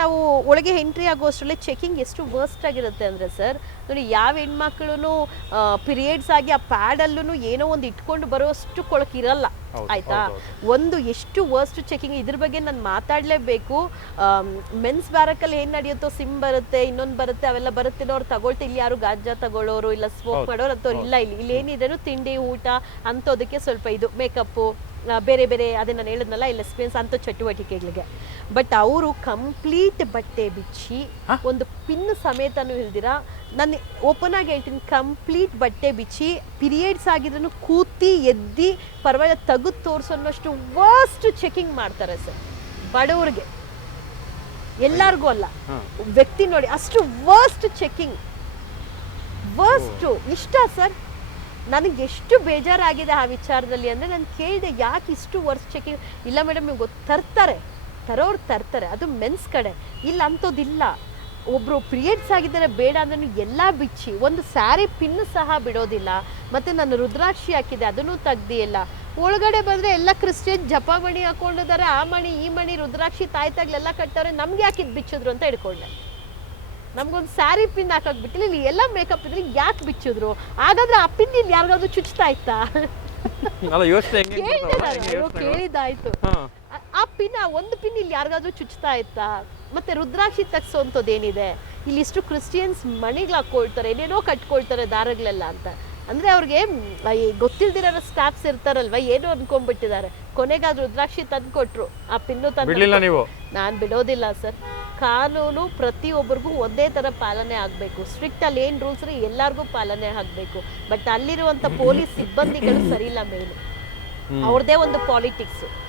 ನಾವು ಒಳಗೆ entry ಆಗೋಷ್ಟರಲ್ಲೇ checking ಎಷ್ಟು ವರ್ಸ್ಟ್ ಆಗಿರುತ್ತೆ ಅಂದರೆ ಸರ್ ನೋಡಿ, ಯಾವ ಹೆಣ್ಮಕ್ಳು ಪೀರಿಯಡ್ಸ್ ಆಗಿ ಆ ಪ್ಯಾಡಲ್ಲೂ ಏನೋ ಒಂದು ಇಟ್ಕೊಂಡು ಬರೋಷ್ಟು ಕೊಳಕಿರಲ್ಲ. ಆಯ್ತಾ, ಒಂದು ಎಷ್ಟು ವರ್ಸ್ಟ್ ಚೆಕಿಂಗ್, ಇದ್ರ ಬಗ್ಗೆ ನಾನು ಮಾತಾಡಲೇಬೇಕು. ಮೆನ್ಸ್ ಬ್ಯಾರಕಲ್ಲಿ ಏನು ನಡೆಯುತ್ತೋ, ಸಿಮ್ ಬರುತ್ತೆ, ಇನ್ನೊಂದು ಬರುತ್ತೆ, ಅವೆಲ್ಲ ಬರುತ್ತೆ, ಅವ್ರು ತಗೊಳ್ತಾ ಇಲ್ಲಿ ಯಾರು ಗಾಂಜಾ ತಗೊಳ್ಳೋರು ಇಲ್ಲ ಸ್ಮೋಕ್ ಮಾಡೋರು ಅಂಥವ್ರು ಇಲ್ಲ. ಇಲ್ಲಿ ಏನಿದ್ರು ತಿಂಡಿ ಊಟ ಅಂಥದಕ್ಕೆ ಸ್ವಲ್ಪ ಇದು ಮೇಕಪ್ಪು ಬೇರೆ ಬೇರೆ, ಅದೇ ನಾನು ಹೇಳಿದ್ನಲ್ಲ ಈ ಲೆಸ್ಬಿಯನ್ಸ್ ಅಂಥ ಚಟುವಟಿಕೆಗಳಿಗೆ. ಬಟ್ ಅವರು ಕಂಪ್ಲೀಟ್ ಬಟ್ಟೆ ಬಿಚ್ಚಿ ಒಂದು ಪಿನ್ ಸಮೇತನೂ ಇಲ್ದಿರಾ, ನಾನು ಓಪನ್ ಆಗಿ ಹೇಳ್ತೀನಿ, ಕಂಪ್ಲೀಟ್ ಬಟ್ಟೆ ಬಿಚ್ಚಿ ಪೀರಿಯಡ್ಸ್ ಆಗಿದ್ರು ಕೂತಿ ಎದ್ದಿ ಪರವಾಗಿಲ್ಲ ತೆಗೆದು ತೋರಿಸೋಷ್ಟು ವರ್ಸ್ಟ್ ಚೆಕಿಂಗ್ ಮಾಡ್ತಾರೆ ಸರ್. ಬಡವ್ರಿಗೆ ಎಲ್ಲರಿಗೂ ಅಲ್ಲ, ವ್ಯಕ್ತಿ ನೋಡಿ ಅಷ್ಟು ವರ್ಸ್ಟ್ ಚೆಕಿಂಗ್. ವರ್ಸ್ಟು ಇಷ್ಟ ಸರ್. ನನಗೆ ಎಷ್ಟು ಬೇಜಾರಾಗಿದೆ ಆ ವಿಚಾರದಲ್ಲಿ ಅಂದರೆ, ನಾನು ಕೇಳಿದೆ ಯಾಕೆ ಇಷ್ಟು ವರ್ಷ ಚೆಕಿಂಗ್. ಇಲ್ಲ ಮೇಡಮ್ ನೀವು ತರೋರು ತರ್ತಾರೆ, ಅದು ಮೆನ್ಸ್ ಕಡೆ. ಇಲ್ಲ ಅಂಥದ್ದಿಲ್ಲ. ಒಬ್ಬರು ಪೀರಿಯಡ್ಸ್ ಆಗಿದ್ದಾರೆ ಬೇಡ ಅಂದ್ರೆ ಎಲ್ಲ ಬಿಚ್ಚಿ, ಒಂದು ಸ್ಯಾರಿ ಪಿನ್ ಸಹ ಬಿಡೋದಿಲ್ಲ. ಮತ್ತು ನಾನು ರುದ್ರಾಕ್ಷಿ ಹಾಕಿದೆ ಅದನ್ನು ತೆಗ್ದಿಲ್ಲ. ಒಳಗಡೆ ಬಂದರೆ ಎಲ್ಲ ಕ್ರಿಶ್ಚಿಯನ್ ಜಪ ಮಣಿ ಹಾಕೊಂಡಿದ್ದಾರೆ, ಆ ಮಣಿ ಈ ಮಣಿ ರುದ್ರಾಕ್ಷಿ ತಾಯ್ತಾಗ್ಲೆಲ್ಲ ಕಟ್ತಾರೆ. ನಮ್ಗೆ ಯಾಕೆ ಇದು ಬಿಚ್ಚಿದ್ರು ಅಂತ ಹಿಡ್ಕೊಂಡೆ. ನಮ್ಗೊಂದು ಸ್ಯಾರಿ ಪಿನ್ ಹಾಕಕ್ ಬಿಟ್ಟಿಲ್ಲ, ಇಲ್ಲಿ ಎಲ್ಲ ಮೇಕಪ್ ಇದ್ರೆ ಯಾಕೆ ಬಿಚ್ಚಿದ್ರು? ಹಾಗಾದ್ರೆ ಆ ಪಿನ್ ಇಲ್ಲಿ ಯಾರಿಗಾದ್ರು ಚುಚ್ತಾ ಇತ್ತಾ? ಕೇಳಿದಾಯ್ತು. ಆ ಪಿನ್, ಒಂದು ಪಿನ್ ಇಲ್ಲಿ ಯಾರಿಗಾದ್ರೂ ಚುಚ್ತಾ ಇತ್ತಾ? ಮತ್ತೆ ರುದ್ರಾಕ್ಷಿ ತಗ್ಸೋಂಥದ್ದೇನಿದೆ ಇಲ್ಲಿ? ಇಷ್ಟು ಕ್ರಿಶ್ಚಿಯನ್ಸ್ ಮಣಿಗಳು ಹಾಕೊಳ್ತಾರೆ, ಏನೇನೋ ಕಟ್ಕೊಳ್ತಾರೆ ದಾರಗಳೆಲ್ಲ ಅಂತ. ಅಂದ್ರೆ ಅವ್ರಿಗೆ ಗೊತ್ತಿಲ್ದಿರೋ ಸ್ಟಾಫ್ಸ್ ಇರ್ತಾರಲ್ವ, ಏನೋ ಅನ್ಕೊಂಡ್ಬಿಟ್ಟಿದ್ದಾರೆ. ಕೊನೆಗಾದ್ರೂ ರುದ್ರಾಕ್ಷಿ ತಂದು ಕೊಟ್ರು, ಆ ಪಿನ್ನು ತಂದು. ನಾನು ಬಿಡೋದಿಲ್ಲ ಸರ್. ಕಾನೂನು ಪ್ರತಿಯೊಬ್ಬರಿಗೂ ಒಂದೇ ಥರ ಪಾಲನೆ ಆಗಬೇಕು. ಸ್ಟ್ರಿಕ್ಟ್ ಅಲ್ಲಿ ಏನು ರೂಲ್ಸ್ ಎಲ್ಲರಿಗೂ ಪಾಲನೆ ಆಗಬೇಕು. ಬಟ್ ಅಲ್ಲಿರುವಂಥ ಪೊಲೀಸ್ ಸಿಬ್ಬಂದಿಗಳು ಸರಿ ಇಲ್ಲ. ಮೇನು ಅವ್ರದ್ದೇ ಒಂದು ಪಾಲಿಟಿಕ್ಸ್.